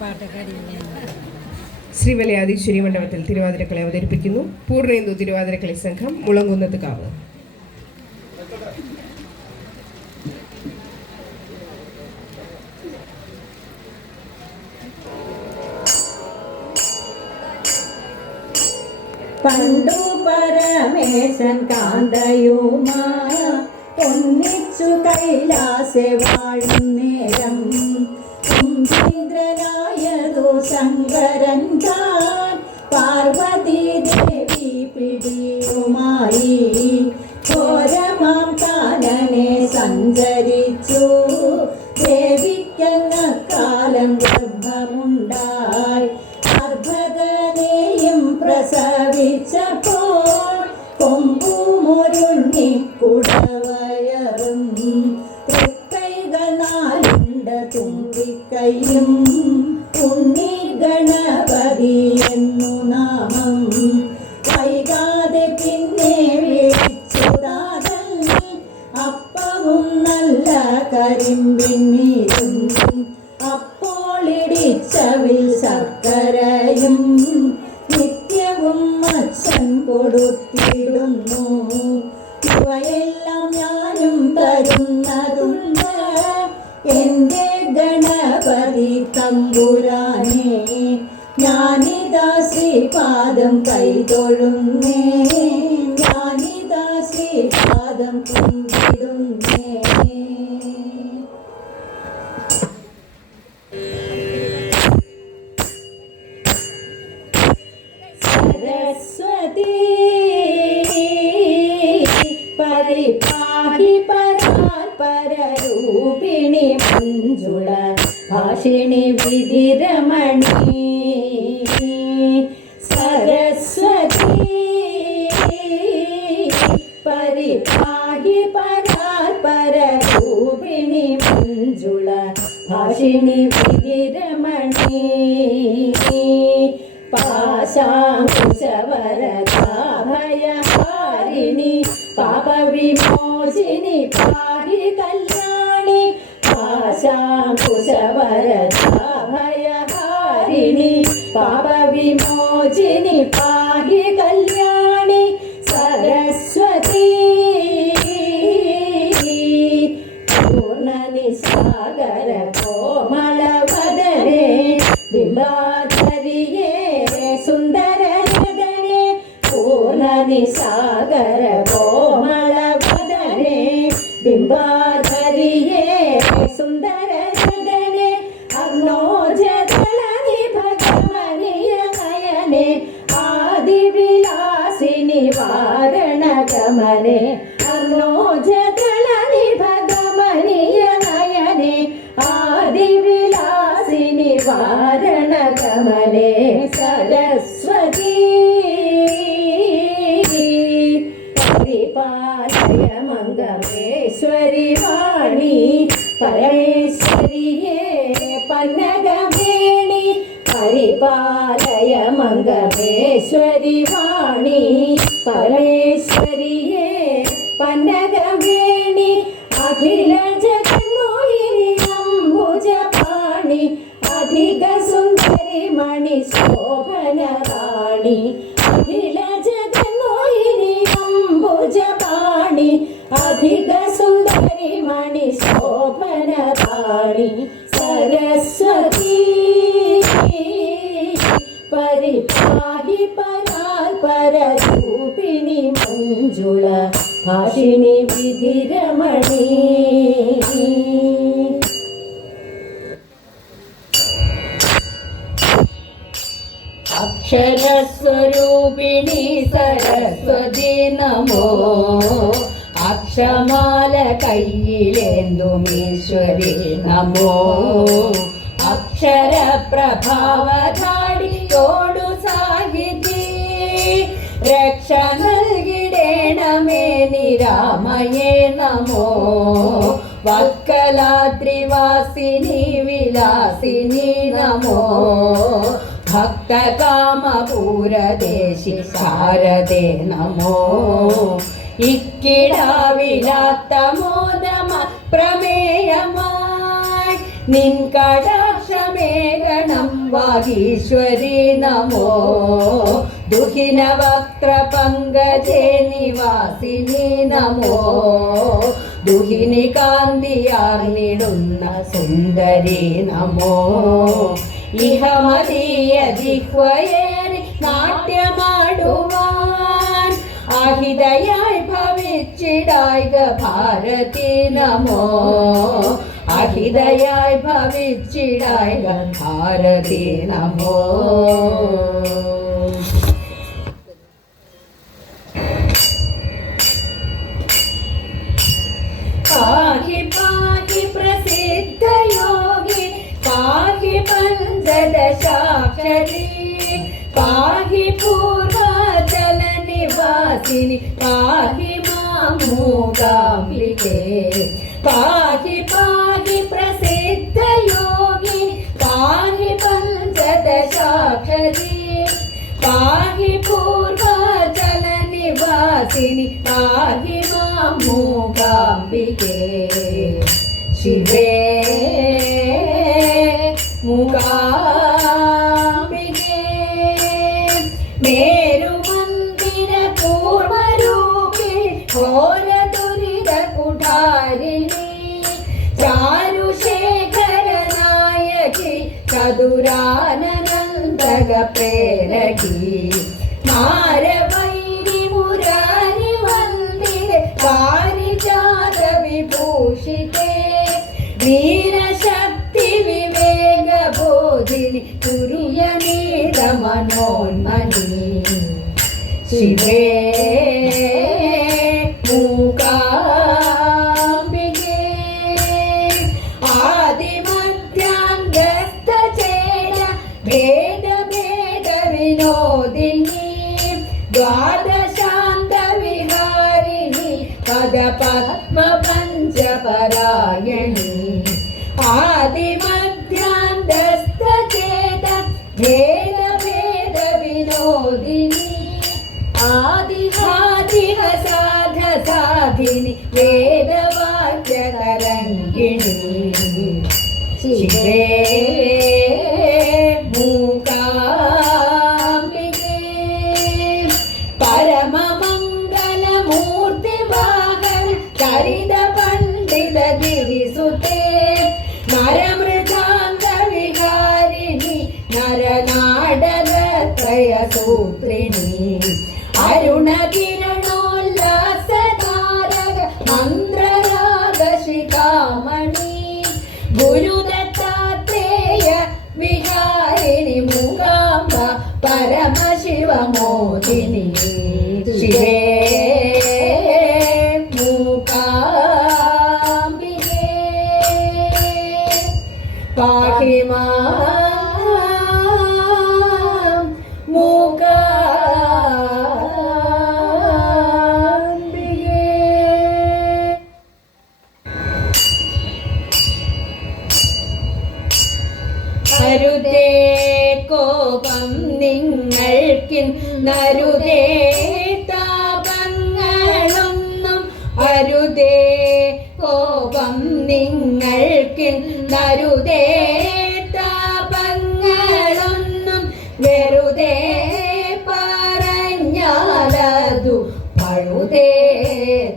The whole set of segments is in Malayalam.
പാട്ടൊക്കെ അടിപൊളിയാണ് ശ്രീ വലയാതീശ്വരി മണ്ഡപത്തിൽ തിരുവാതിരക്കളി അവതരിപ്പിക്കുന്നു. പൂർണേന്ദു തിരുവാതിരക്കളി സംഘം മുളങ്കുന്നത് കാവ്. പണ്ടു പരമേശൻ കാന്തയുമാ ഒന്നിച്ചു കൈലാസെ വാഴും നേരം. കുംഭീന്ദ്രനായതു ശങ്കരൻ താൻ. പാർവതി ദേവി ഞാനിതാ ശ്രീപാദം കൈതൊഴുന്നേ ഞാനിതാ ശ്രീപാദം കുമ്പിടുന്നേ സരസ്വതി പരിപാഹി പരൂപിണി മഞ്ജുള ഭാഷിണി വിധിരമണി. സരസ്വതി പരിപാഹി പരൂപിണി മഞ്ജുള. ഭാഷിണി വിധിരമണി. പാശാകുശവരതാഭയഹാരിണി പാപവിമോചിനി പാഹി കല്യാണി. പാശാകുശവരതാഭയഹാരിണി പാപവിമോചിനി ആദിവിലാസിനി അർണോജകള ഭഗവനിയ ആദിവിലാസിനി വാരണഗമനെ സരസ്വതി. പരിപാലയ മംഗമേശ്വരി വാണി പരമേശ്വരിയേ പന്നഗവേണി പരിപാലയ മംഗമേശ്വരി വാണി പരമേശ്വരിയേ പന്നഗവേണി വിധിരമണി അക്ഷരസ്വരൂപിണി സരസ്വതി നമോ. അക്ഷമാല കയ്യിലേന്തുമീശ്വരി നമോ. അക്ഷര പ്രഭാവധാടിയോടു സാഹിതി. രക്ഷ നൽകിടേണമേ നിരാമയേ നമോ. വക്കലാദ്രിവാസിനി വിലാസിനി നമോ. ഭക്തകാമപൂരദേശി ശാരദേ നമോ. ഇക്കിടാവിലാത്ത മോദമ പ്രമേയമായി നിൻ കടാക്ഷ വരമേകണം വാഗീശ്വരി നമോ. പങ്കജേ നിവാസിനി നമോ. ദുഹിനി കാന്തിയാർന്നിടുന്ന സുന്ദരി നമോ. ഇഹമതീയ ജിഹ്വയേറി നാട്യമാടുവാൻ അഹിതയായി ഭവിച്ചിടായിക ഭാരതി നമോ. അഹിതയായി ഭവിച്ചിടായിക ഭാരതി നമോ. പാഹി പാഹി പ്രസിദ്ധ യോഗി പാഹി പഞ്ചദശാക്ഷരി പാഹി പൂർവാചല നിവാസിനി പാഹി മാമൂകാംബികേ പാഹി പാഹി പ്രസിദ്ധ യോഗി പാഹി പഞ്ചദശാക്ഷരി മൂകാംബികേ ശിവേ മൂകാംബികേ മേരുമന്ദിര പൂർവരൂപി ഘോര ദുരിത കുഠാരിണി ചാരുശേഖര നായകി ചതുരാനന്ദക മനോന്മണി ശിവേ मोदिनी आदिहादिह साध साधिनि वेदवाक्यतरङ्गिणी शिवे അരുണകിരണോല്ലാസധാരക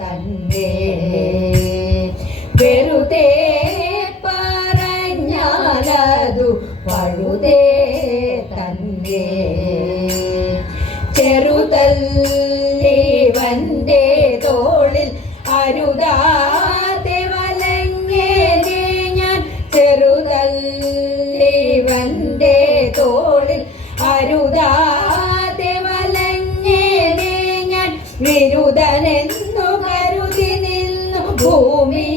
തന്നെ വെറുതെ ഭൂമി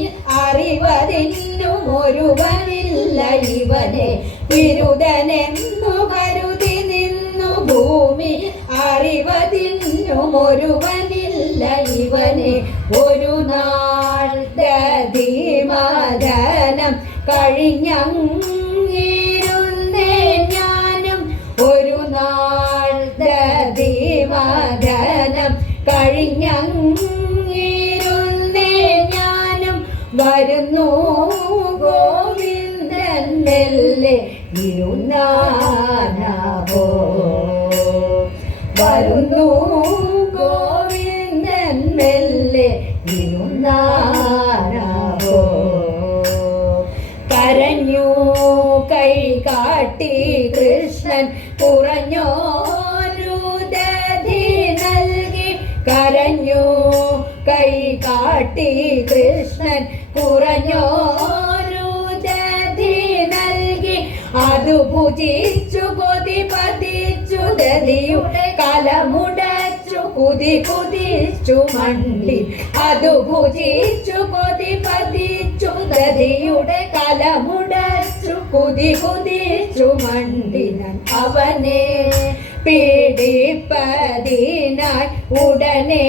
അറിവതിന്നും ഒരുവനില്ല ഇവനെ. വിരുദനെന്നു കരുതി നിന്നു ഭൂമി അറിവതിന്നും ഒരുവനില്ല ഇവനെ. ഒരു നാൾ ദീമദനം കഴിഞ്ഞങ്ങിരുന്നേ വരുന്നു ഗോവിന്ദൻ മെല്ലെ ഇരുന്നാനോ വരുന്നു ഗോവിന്ദൻ മെല്ലെ ഇരുന്നാനോ കരഞ്ഞു കൈ കാട്ടി കൃഷ്ണൻ കുറഞ്ഞോ കരഞ്ഞു കൈ കാട്ടി കൃഷ്ണൻ കുറഞ്ഞോരു ദധി നൽകി. അതു പൂജിച്ചു കൊതി പതിച്ചു കലമുടച്ചു കുതി കുതിച്ചു മണ്ടി. അതു പൂജിച്ചു കൊതി പതിച്ചു കലമുടച്ചു കുതി കുതിച്ചു മണ്ടിനൻ അവനെ പീഡിപ്പതിനായി ഉടനെ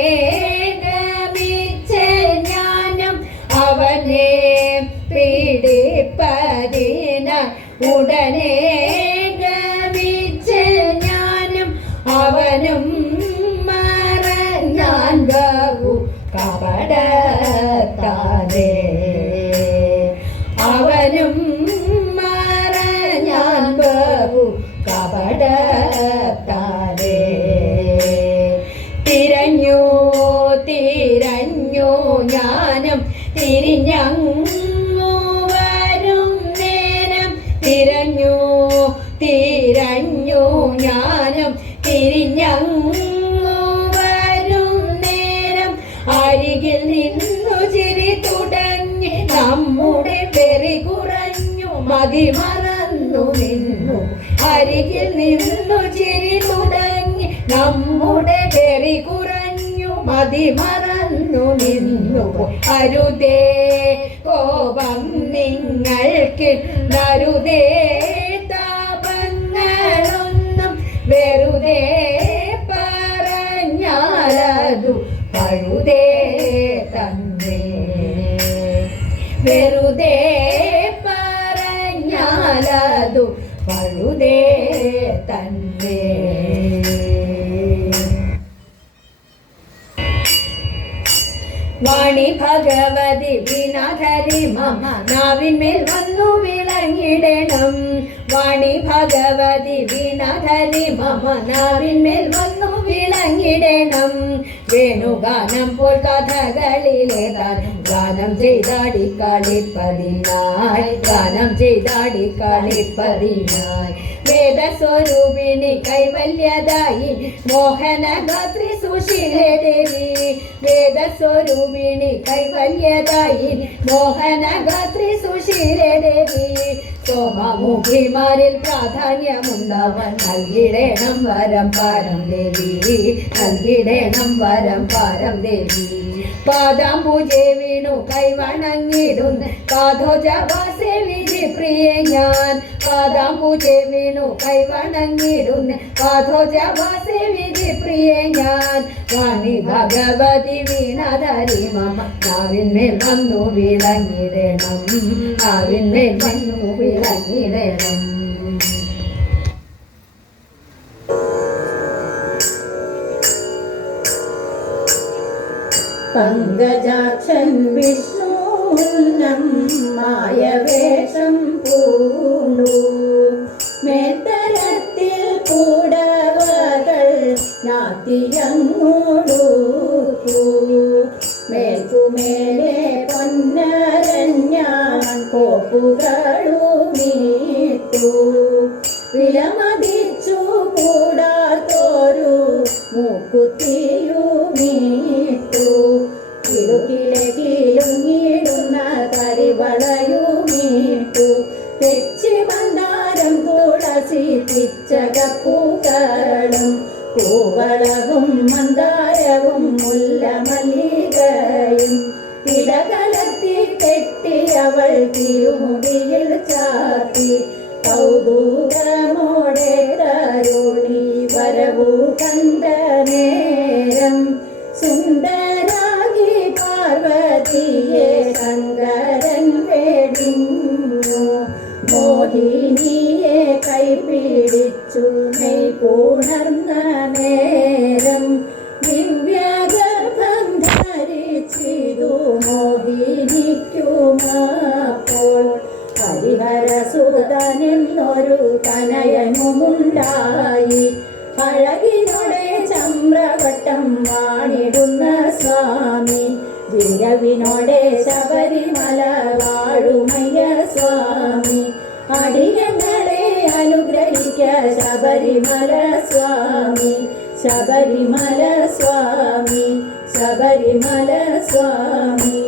അവനെ പീഡിപ്പതിനായി ഉടനെ തിരഞ്ഞു തിരഞ്ഞു ഞാനും തിരിഞ്ഞു വരും നേരം. അരികിൽ നിന്നു ചിരി തുടങ്ങി നമ്മുടെ പെറി കുറഞ്ഞു മതി മറന്നു നിന്നു. അരികിൽ നിന്നു ചിരി തുടങ്ങി നമ്മുടെ പെറി കുറഞ്ഞു മതി മറന്നു നിന്നു അരുതേ കോപം നിങ്ങൾക്ക് നരുതേ താപങ്ങളൊന്നും വെറുതെ പറഞ്ഞാലതു പഴുതേ തന്നെ. വെറുതെ ഭഗവതി വിനാധരി മമ നാവിന്മേൽ വന്നു വിളങ്ങിടണം. വാണി ഭഗവതി വിനാധരി മമ നാവിന്മേൽ വന്നു വിളങ്ങിടണം. വേണുഗാനം പോൽ കഥകളിലേതാണ് ഗാനം ചെയ്താടി കളിപ്പതിനായി ഗാനം ചെയ്താടി കളിപ്പതിനായി വേദസ്വരൂപിണി കൈവല്യതായി. മോഹനഗാത്രി ഗാത്രി സുശീലേ ദേവി. വേദസ്വരൂപിണി കൈവല്യതായി. മോഹനഗാത്രി ഗാത്രി ദേവി. സോമമുഖിമാരിൽ പ്രാധാന്യമുണ്ടവൻ നൽകിടേണം വരം പാരം ദേവി. നൽകിടേണം വരം പാരം ദേവി. പാദാംബുജെ വീണു കൈവണങ്ങിടുന്ന കാതോജവാസേ വിധി പ്രിയ ഞാൻ. പാദാംബുജെ വീണു കൈവണങ്ങിടുന്ന കാതോജവാസേ വിധി പ്രിയ ഞാൻ. വാണി ഭഗവതി വീണധരി മമ വന്നു വിളങ്ങിടണം. നാവിന്മേൽ വന്നു വിളങ്ങിടണം. പങ്കജാക്ഷൻ വിഷ്ണുന്നം മായവേഷം പൂണ്ടു മേത്തരത്തിൽ കൂടവകൾ നാത്തിയങ്ങോടു മേൽക്കുമേലെ പൊന്നരഞ്ഞാൻ കോപ്പുകളുമീട്ടു വിലമതിച്ചു ഇടുക്കിലകിലുങ്ങിടുന്ന കരിവളയുമീട്ടു തെച്ചി മന്ദാരം തുളസി പിച്ചകപ്പൂക്കളും പൂവളവും മന്ദാരവും മുല്ലമല്ലികയും. കെട്ടി അവൾ തിരുമുടിയിൽ ചാത്തി കൗതുകമോടെ ശബരിമല വാഴുമയ്യ സ്വാമി. അടിയങ്ങളെ അനുഗ്രഹിക്ക ശബരിമല സ്വാമി. ശബരിമല സ്വാമി ശബരിമല സ്വാമി.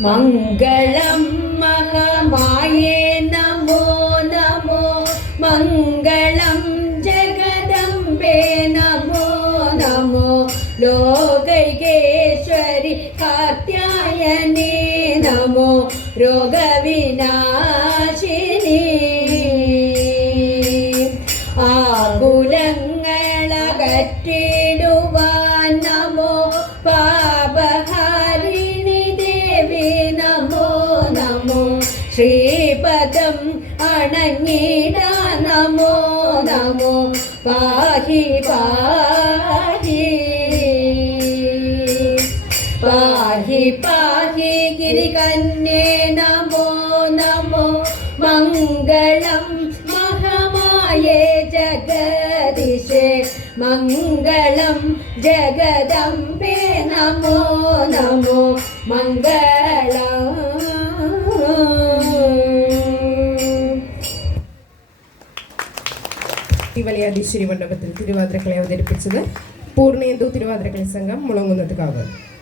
മംഗളം മഹമായേ നമോ നമോ. മംഗളം ലോകൈകേശ്വരി കാത്യായനേ നമോ രോഗവിനാശിനി. ആകുലങ്ങളകറ്റിടുവാൻ നമോ പാപഹാരിണി ദേവി നമോ നമോ ശ്രീപദം അണഞ്ഞിട നമോ നമോ പാഹി പാഹി പാഹി ഗിരി ഗിരികന്യേ നമോ നമോ. മംഗളം മഹമായേ ജഗദിശേ. മംഗളം ജഗദംബേ നമോ നമോ. മംഗളം. മണ്ഡപത്തിൽ തിരുവാതിരക്കളെ അവതരിപ്പിച്ചത്. പൂർണേന്ദു തിരുവാതിരക്കളി സംഘം മുളങ്ങുന്നത് കാവ്